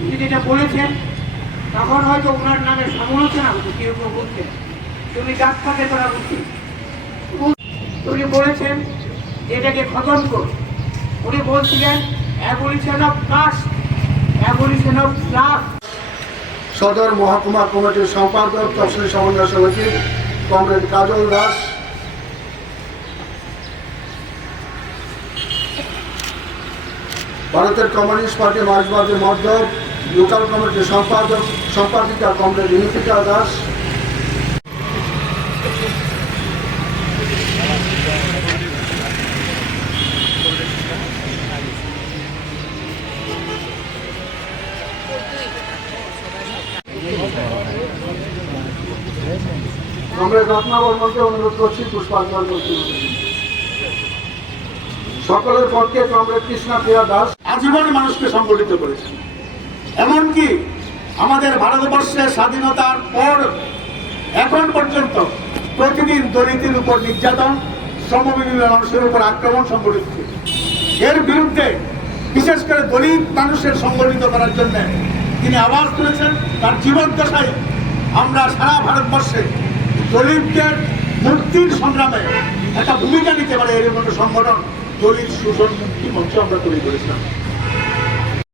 তিনি যেটা বলেছেন, তখন হয়তো ওনার নামে সমালোচনা হতো কেউ কেউ বলছেন তুমি ডাক্তারকে করা উচিত? উনি বলেছেন, এটাকে খতম কর। উনি বলছিলেন abolition of caste abolition of class সদর মহকুমা কমিটির সম্পাদক, তফসিল সমন্বয় সমিতি, কমরেড কাজল দাস। ভারতের কমিউনিস্ট পার্টি মার্ক্সবাদী মর্দব লোকাল কমিটির সম্পাদক সম্পাদিকা কমরেড ইনিফিকা দাস। সকলের পক্ষে কমরেড কৃষ্ণা প্রিয়া দাস। আজীবন মানুষকে সংগঠিত করেছেন। এমনকি আমাদের ভারতবর্ষের স্বাধীনতার পর এখন পর্যন্ত প্রতিদিন দলিতের উপর নির্যাতন শ্রমবিহীন মানুষের উপর আক্রমণ হচ্ছে। এর বিরুদ্ধে বিশেষ করে দলিত মানুষের সংগঠিত করার জন্য তিনি আওয়াজ তুলেছেন। তার জীবন দশায় আমরা সারা ভারতবর্ষে দলিতদের মুক্তির সংগ্রামে একটা ভূমিকা নিতে পারে এরকম একটা সংগঠন, দলিত শোষণ মুক্তি মঞ্চ আমরা তৈরি করেছিলাম।